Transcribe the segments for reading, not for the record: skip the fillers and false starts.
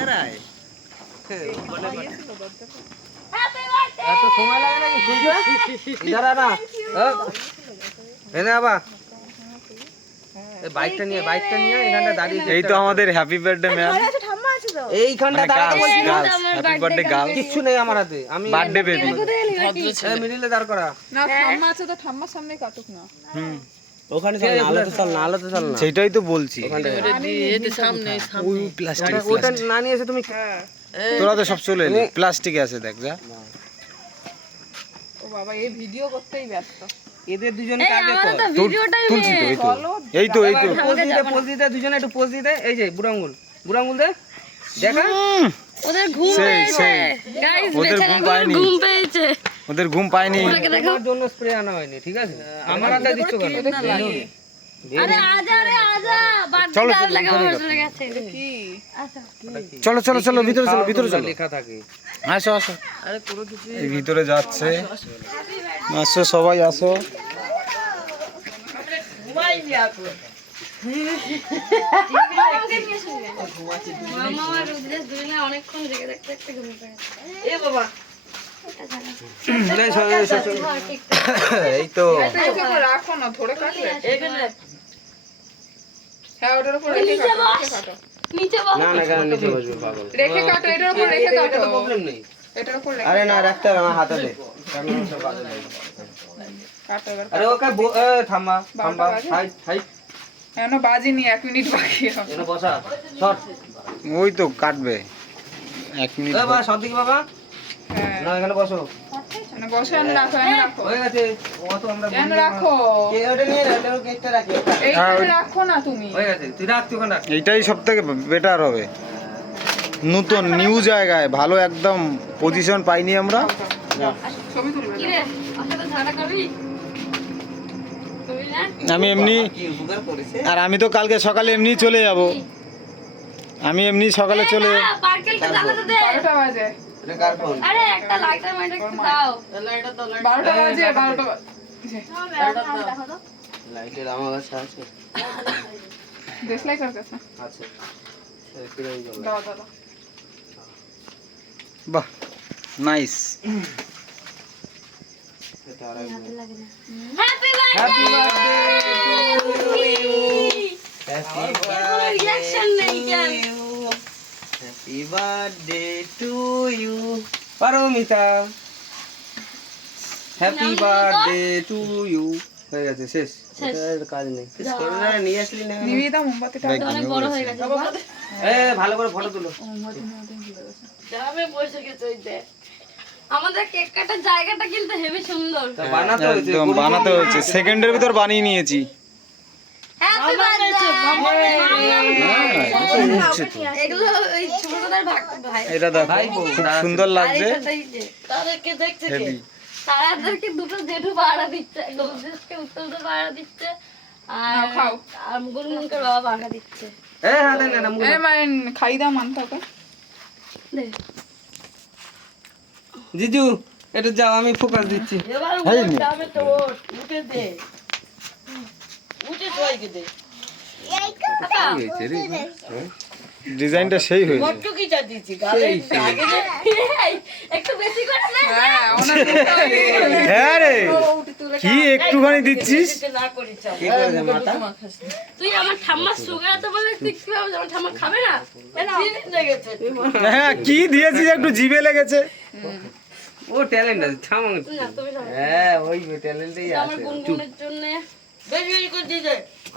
বেড়ায় এত সময় লাগে নাকি খুলতে? ইধারা না এনে আবা বাইকটা নিয়ে এখানটা দাঁড়িয়ে। এই তো আমাদের হ্যাপি বার্থডে ম্যাম এইখানটা দাঁড়িয়ে হ্যাপি বার্থডে গার্ল কিচ্ছু নেই আমার হাতে। আমি বার্থডে বেবি মিডিলে দাঁড় করা না ঠাম্মা আছে তো ঠাম্মার সামনে কাটুক না। ওখানে চল না, আলোতে চল না, আলোতে চল না। সেটাই তো বলছি সামনে ওই প্লাস্টিক ওটা না নিয়ে এসে তুমি তোরা তো সব চলে এলি প্লাস্টিকে আছে দেখ যা ও বাবা এই ভিডিও করতেই ব্যস্ত। এদের দুজনে কাকে কর তুলছি তো এই তো পোজ দিতে দুজনে একটু পোজ দিতে। এই যে বুড়ো আঙ্গুল দে দেখা। ওদের ঘুম সেই পেয়েছে সেই গাইস ওদের ঘুম পায়নি ঘুম পেয়েছে ওদের ঘুম পায়নি ওর জন্য স্প্রে আনা হয়নি, ঠিক আছে? আমার হাতে দিচ্ছ কেন? আরে আজা চলো, বাচ্চা চলো, লাগা বসে গেছে কি আচ্ছা চলো ভিতরে চলো লেখা থাকে। আসো এই ভিতরে যাচ্ছে আসো সবাই আসো মামা আর রুদ্রেশ দুজনে অনেকক্ষণ জেগে দেখতে ঘুম পেয়েছে এই তো এটা রাখো না, ধরে কাটলে। হ্যাঁ ওটার উপর রেখে কাটো। নিচে বস না কেন নিচে বসবে পাগল? রেখে কাটো, এটার উপর রেখে কাটো। প্রবলেম নেই। এটার উপর রেখে আরে না রাখতে হবে, আমার হাতে দে। কাটো এবার। আরে ওকে থামবা হাই এখনো বাজিনি, 1 মিনিট বাকি আছে। এনে বসা শট। ওই তো কাটবে 1 মিনিট বাবা সদিক বাবা হ্যাঁ না এখানে বসো। মানে বসে এনে রাখো। হয়ে গেছে ও তো আমরা এনে রাখো। ওটা নিয়ে রাখো, কেকটা রাখি। এইখানে রাখো না তুমি। হয়ে গেছে তুই রাখ, তুই ওখানে রাখ। এইটাই সব থেকে বেটার হবে নতুন নিউ জায়গায় ভালো একদম পজিশন পাইনি আমরা ছবি তুলবে। কি রে আসলে ঝাড়া করবি তুই না আমি এমনি কি উপকার করেছে। আর আমি তো কালকে সকালে এমনি চলে যাব আমি এমনি সকালে চলে পার্কেলটা জ্বালাতে দে 12টা বাজে। এটা কার ফোন? আরে একটা লাইটার মাইটার একটু দাও 12টা বাজে। দেখো তো লাইটের আমার কাছে আছে। দেশলাই কার কাছে? আছে কিরকম জ্বলে? দাও। বাহ নাইস এটা আরেক happy happy birthday birthday reaction নেই কেন happy birthday to you Paramita. Happy birthday to you. হয়ে গেছে শেষ। এটা কাজ নেই। করোনা নিয়ে আসলি না? নিভিয়ে দাও মোমবাতিটা। অনেক বড় হয়ে গেছে ভালো করে ফটো তুলো। যাবে বসে গেছে ওই দেখ আমাদের কেক কাটার জায়গাটা কিন্তু হেভি সুন্দর বানাতে হয়েছে, একদম বানাতে হয়েছে সেকেন্ডের ভিতর বানিয়ে নিয়েছি হ্যাপি বার্থডে এগুলো ওই ছোটদের ভাই এটা দেখো ভাইপো, খুব সুন্দর লাগছে তাদেরকে দেখছে কে হেভি তাদেরকে দুটো জেঠু পাহারা দিচ্ছে গোলদেশকে উত্তরতে পাহারা দিচ্ছে আর খাও। গুনগুনকে বাবা পাহারা দিচ্ছে হাতে নে না মুখ এই মানে খাই দাও মানটাকে। দে জিজু এটা যাও, আমি ফোকাস দিচ্ছি। এবার এই নে। যাবে তো উঠে দে উঠে সবাইকে দে ডিজাইনটা সেই হয়েছে একটু বেশি করে না হ্যাঁ ওনার দুটো হ্যাঁ রে কি একটুখানি দিচ্ছিস কি করেছে মাথা? তুই আমার ঠাম্মা সুগার তো বলে তুই কি ভাবছিস আমার ঠাম্মা খাবে না হ্যাঁ কি দিয়েছিস একটু জিভে লেগেছে ও ট্যালেন্ট আছে থাম। না তুমি খাবে হ্যাঁ ওই ট্যালেন্টই আমার আছে। গুনগুনের জন্য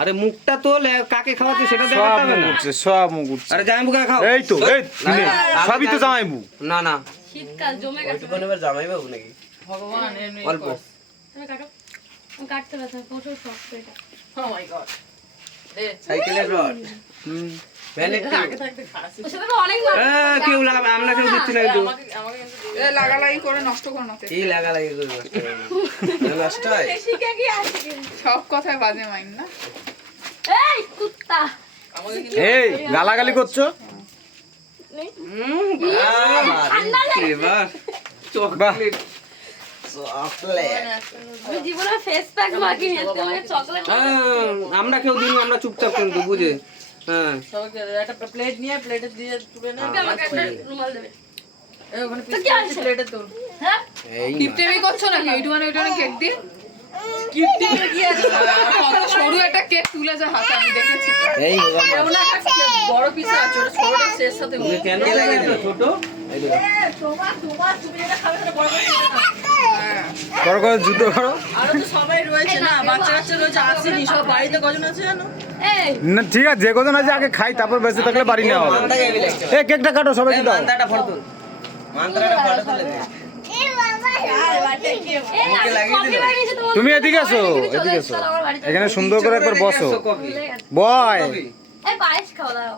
আরে মুখটা তো কাকে খাওয়াচ্ছে সেটা সব দেখাতে হবে মুখ না। উঠছে সব মুখ উঠছে আরে জামাই বুকা খাও। এই তো এই তুলে, সবই তো জামাইবু না না শীতকাল জমে গেছে এবার জামাই বাবু নাকি অল্প তুমি কাটো আমি কাটতে পারছি না প্রচুর শক্ত এটা সাইকেলের রড ভ্যানে ওর সাথে তো অনেক মাছ কেউ লাগাবে, আমরা কেউ দিচ্ছি না কিন্তু লাগালাগি করে নষ্ট করো না তো। কি লাগালাগি করে নষ্ট হবে না। নষ্ট হয় শিখে কি আছে কিন্তু। সব কথায় বাজে মাইন না। এই কুত্তা এই গালাগালি করছো ঠান্ডা লাগে এবার চকলেট চকলেট আমি জীবনে ফেস প্যাক মাখিনি আজকে আমাকে চকলেট আমরা কেউ দিন আমরা চুপচাপ কিন্তু বুঝে হ্যাঁ সবাইকে একটা প্লেট নিয়ে প্লেটে দিয়ে তুলে নে আমাকে একটা রুমাল দেবে এই ওখানে তো কি আছে? প্লেটে তোল হ্যাঁ এই টিপটেমি করছো নাকি ওইটুখানি কেক দিয়ে কিপটি কি আছে কত সরু একটা কেক তুলেছে হাতে আমি দেখেছি তো। এই কেমন একটা বড় পিস আছে ওটা ছোটটা শেষ সাথে তুমি কেন লাগে ছোট এই দেখো। তোমার তুমি যেটা খাবে সেটা বড় করে খেতে নাও। করো করো জুতো করো। আরো তো সবাই রয়েছে না বাচ্চা কাচ্চা রয়েছে আসেনি সব বাড়িতে কজন আছে জানো এই না ঠিক আছে, যে কজন আছে আগে খাই, তারপর বেঁচে থাকলে বাড়ি নেওয়া হবে। মানটা যাবি লাগছে এ কেকটা কাটো, সবাইকে দাও। মানটাটা ফটো তুল মানটাটা ফটো তুলে দে এই লাগিয়ে কফি দিলো। বানিয়েছে তোমার তুমি এদিকে এসো, চলে এদিকে এসো, এসো। আমার বাড়িতে এখানে সুন্দর করে একবার বসো। কফি বয় এই পায়েস খাওয়া দাও